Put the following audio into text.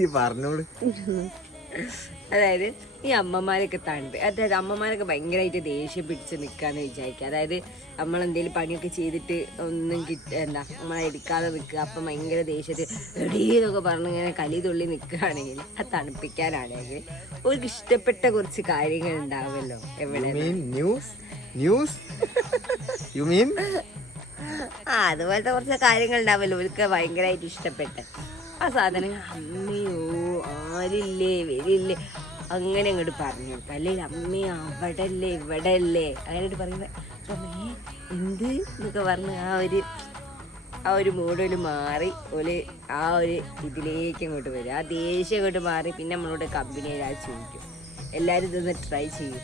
ഈ പറഞ്ഞോളൂ. അതായത് ഈ അമ്മമാരൊക്കെ അതായത് അമ്മമാരൊക്കെ ഭയങ്കരമായിട്ട് ദേഷ്യം പിടിച്ച് നിൽക്കാന്ന് വിചാരിക്കുക. അതായത് നമ്മളെന്തെങ്കിലും പണിയൊക്കെ ചെയ്തിട്ട് ഒന്നും നമ്മളെ എടുക്കാതെ നിൽക്കുക. അപ്പം ഭയങ്കര ദേഷ്യത്തിൽ എടീന്നൊക്കെ പറഞ്ഞ് ഇങ്ങനെ കലി തുള്ളി നിൽക്കുകയാണെങ്കിൽ അത് തണുപ്പിക്കാനാണെങ്കിൽ അവർക്ക് ഇഷ്ടപ്പെട്ട കുറച്ച് കാര്യങ്ങൾ ഉണ്ടാവുമല്ലോ. എവിടെ അതുപോലത്തെ കുറച്ച് കാര്യങ്ങൾ ഉണ്ടാവുമല്ലോ അവർക്ക് ഭയങ്കരമായിട്ട് ഇഷ്ടപ്പെട്ട ആ സാധനങ്ങൾ. അമ്മയോ ആരില്ലേ വരില്ലേ അങ്ങനെ അങ്ങോട്ട് പറഞ്ഞു കൊടുക്കുക. അല്ലെങ്കിൽ അമ്മയോ അവിടെ അല്ലേ ഇവിടെ അല്ലേ അങ്ങനെ പറയുമ്പോ എന്ത് എന്നൊക്കെ പറഞ്ഞ് ആ ഒരു മൂഡിൽ മാറി ആ ഒരു ഇതിലേക്ക് അങ്ങോട്ട് വരും. ആ ദേഷ്യം അങ്ങോട്ട് മാറി പിന്നെ നമ്മളോട് കമ്പനിയിൽ ചോദിക്കും. എല്ലാവരും ഇതൊന്ന് ട്രൈ ചെയ്യും.